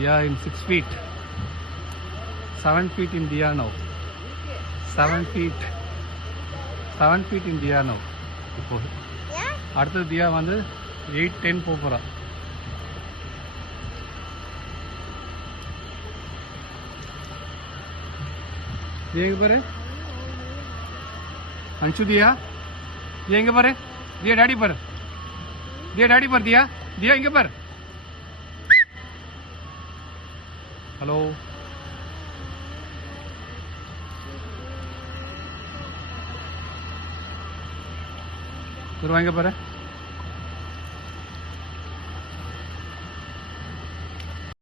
Diya in 6 feet. 7 feet in Diya now. 7 feet. 7 feet in Diya now. இப்போ அடுத்தது தியா வந்து 8-10 போகிறா. தியா எங்க பாரு. अंशु दिया दिया इंगे पर दिया डैडी पर दिया दिया इंगे पर हेलो इंगे पर